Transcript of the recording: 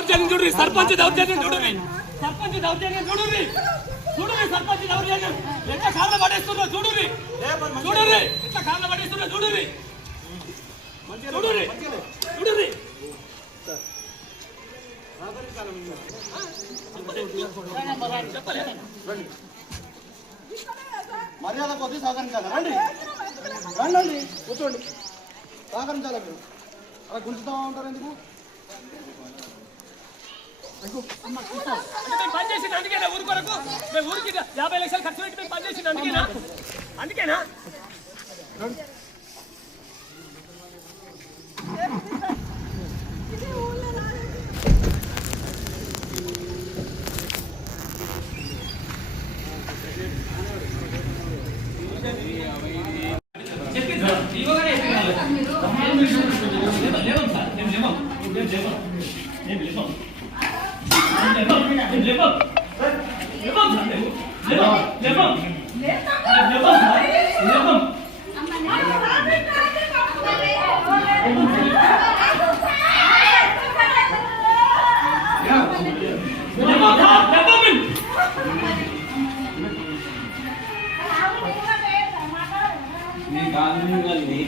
దౌర్జన్యం చూడండి, సర్పంచ్ దౌర్జన్యం చూడండి, సర్పంచ్ దౌర్జన్యం చూడండి, చూడండి సర్పంచ్ దౌర్జన్యం ఎట్లా కాళ్ళ పడేస్తున్నా చూడండి, చూడండి ఎట్లా కాళ్ళ పడేస్తున్నా చూడండి, చూడండి చూడండి. మర్యాద కొద్ది సహకరించాలి. రండి రండి కూర్చోండి, సహకరించాలి. మీరు అలా గుంజుతా ఉంటారు ఎందుకు? పనిచేసింది అందుకేనా ఊరి కొరకు? మేము ఊరికి 50 లక్షలు ఖర్చు పెట్టి మేము పనిచేసింది అందుకేనా? అందుకేనా? నీ